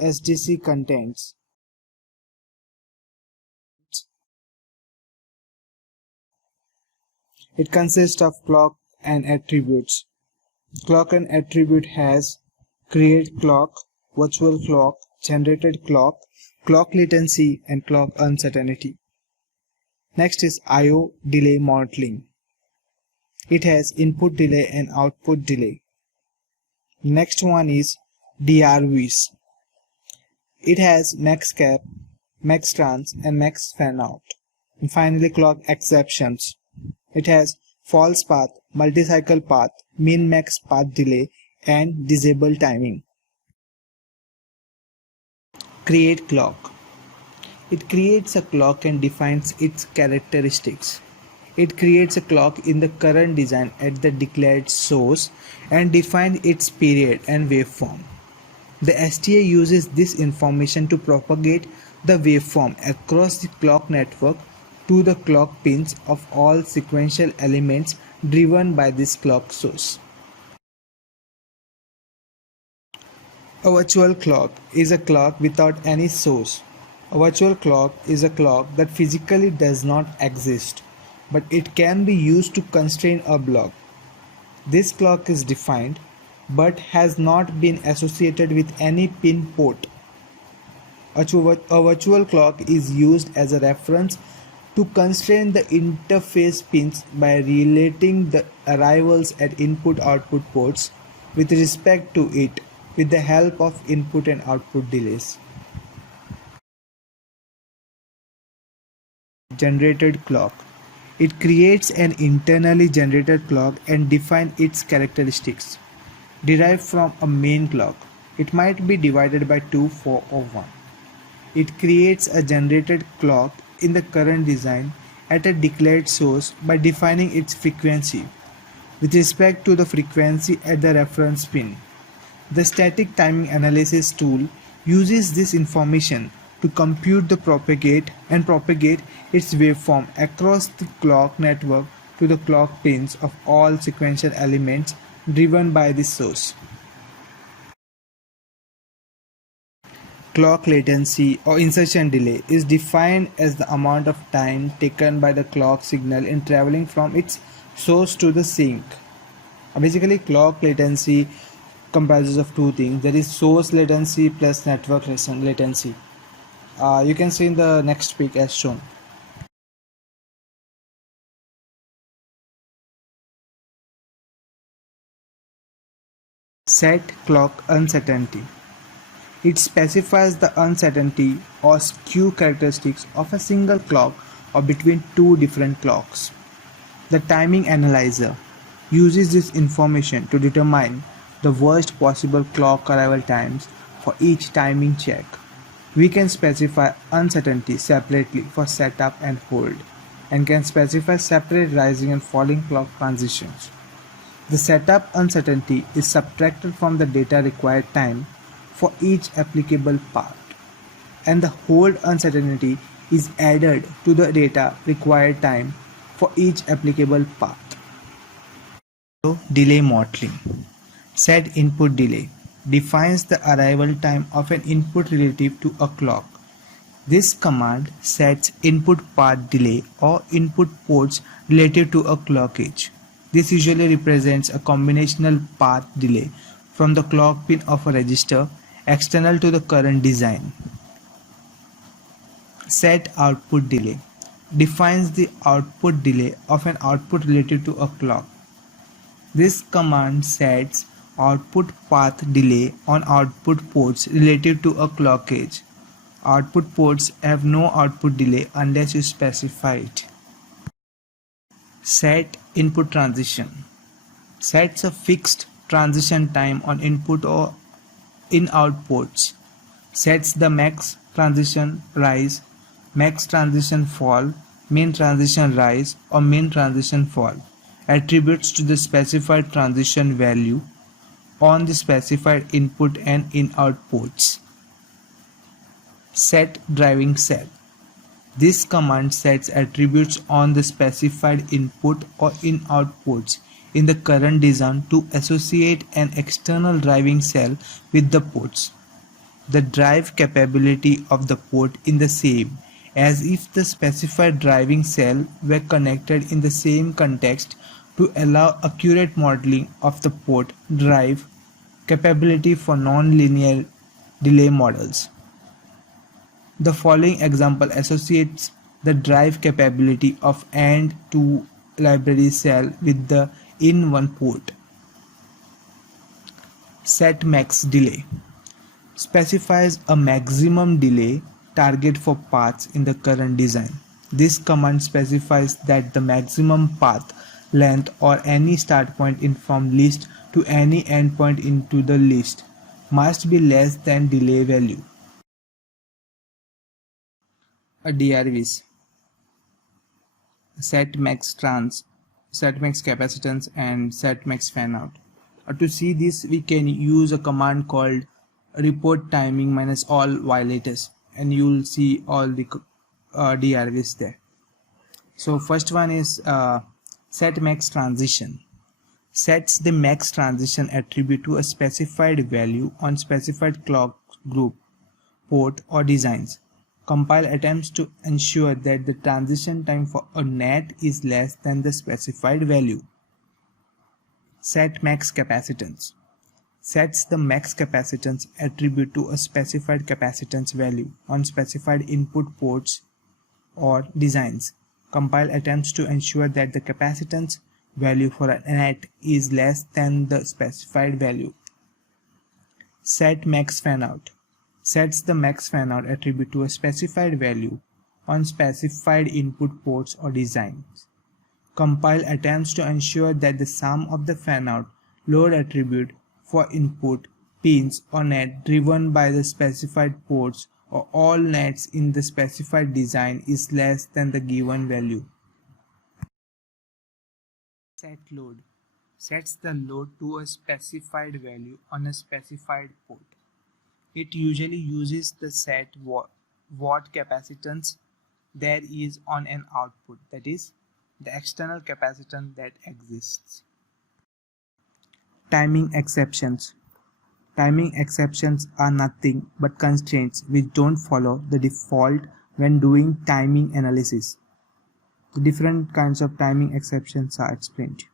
SDC contents. It consists of clock and attributes. Clock and attribute has create clock, virtual clock, generated clock, clock latency, and clock uncertainty. Next is I/O delay modeling. It has input delay and output delay. Next one is DRVs. It has max cap, max trans, and max fan out. And finally, clock exceptions. It has false path, multi-cycle path, min-max path delay, and disable timing. Create clock. It creates a clock and defines its characteristics. It creates a clock in the current design at the declared source and defines its period and waveform. The STA uses this information to propagate the waveform across the clock network to the clock pins of all sequential elements driven by this clock source. A virtual clock is a clock without any source. A virtual clock is a clock that physically does not exist, but it can be used to constrain a block. This clock is defined but has not been associated with any pin port. A virtual clock is used as a reference to constrain the interface pins by relating the arrivals at input-output ports with respect to it with the help of input and output delays. Generated clock. It creates an internally generated clock and defines its characteristics. Derived from a main clock. It might be divided by 2, 4 or 1. It creates a generated clock in the current design at a declared source by defining its frequency with respect to the frequency at the reference pin. The static timing analysis tool uses this information to compute the propagate its waveform across the clock network to the clock pins of all sequential elements driven by this source. Clock latency or insertion delay is defined as the amount of time taken by the clock signal in traveling from its source to the sink. Basically, clock latency comprises of two things. There is source latency plus network latency. You can see in the next peak as shown. Set clock uncertainty. It specifies the uncertainty or skew characteristics of a single clock or between two different clocks. The timing analyzer uses this information to determine the worst possible clock arrival times for each timing check. We can specify uncertainty separately for setup and hold, and can specify separate rising and falling clock transitions. The setup uncertainty is subtracted from the data required time for each applicable path, and the hold uncertainty is added to the data required time for each applicable path. Delay modeling. Set input delay defines the arrival time of an input relative to a clock. This command sets input path delay or input ports relative to a clock edge. This usually represents a combinational path delay from the clock pin of a register external to the current design. Set output delay defines the output delay of an output relative to a clock. This command sets output path delay on output ports relative to a clock edge. Output ports have no output delay unless you specify it. Set input transition sets a fixed transition time on input or in-out ports. Sets the max transition rise, max transition fall, min transition rise or min transition fall attributes to the specified transition value on the specified input and in-out ports. Set driving cell. This command sets attributes on the specified input or in-out ports in the current design to associate an external driving cell with the ports. the drive capability of the port in the same as if the specified driving cell were connected in the same context to allow accurate modeling of the port drive capability for non-linear delay models. The following example associates the drive capability of AND2 library cell with the in-one port. Set max delay specifies a maximum delay target for paths in the current design. This command specifies that the maximum path length or any start point in from list to any endpoint into the list must be less than delay value. A DRVs set max trans, set max capacitance and set max fan out. To see this we can use a command called report timing minus all violators and you will see all the DRVs there. So first one is set max transition. Sets the max transition attribute to a specified value on specified clock group, port or designs. Compile attempts to ensure that the transition time for a net is less than the specified value. Set max capacitance. Sets the max capacitance attribute to a specified capacitance value on specified input ports or designs. Compile attempts to ensure that the capacitance value for a net is less than the specified value. Set max fan out. Sets the max fan out attribute to a specified value on specified input ports or designs. Compile attempts to ensure that the sum of the fan out load attribute for input pins or net driven by the specified ports or all nets in the specified design is less than the given value. Set load sets the load to a specified value on a specified port. It usually uses the set watt capacitance there is on an output, that is, the external capacitance that exists. Timing exceptions. Timing exceptions are nothing but constraints which don't follow the default when doing timing analysis. The different kinds of timing exceptions are explained.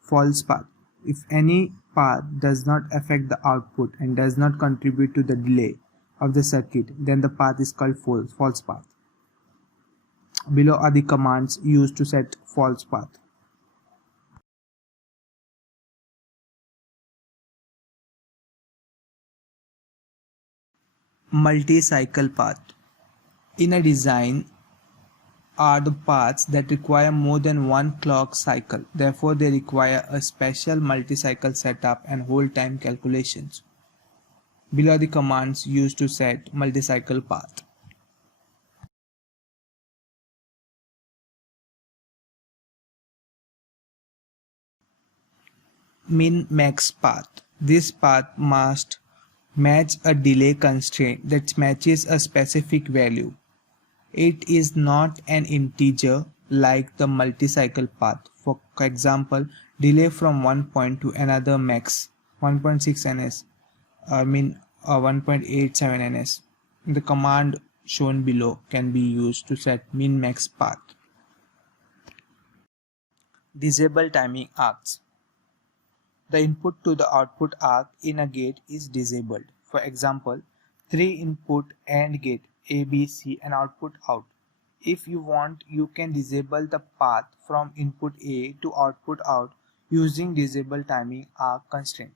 False path. If any path does not affect the output and does not contribute to the delay of the circuit, then the path is called false path. Below are the commands used to set false path. Multi-cycle path. In a design are the paths that require more than one clock cycle. Therefore, they require a special multi-cycle setup and hold time calculations. Below are the commands used to set multi-cycle path. Min-max path. This path must match a delay constraint that matches a specific value. It is not an integer like the multi-cycle path. For example, delay from one point to another max 1.6 ns, 1.87 ns. The command shown below can be used to set min-max path. Disable timing arcs. The input to the output arc in a gate is disabled. For example, 3 input AND gate A, B, C and output out. If you want, you can disable the path from input A to output out using disable timing arc constraint.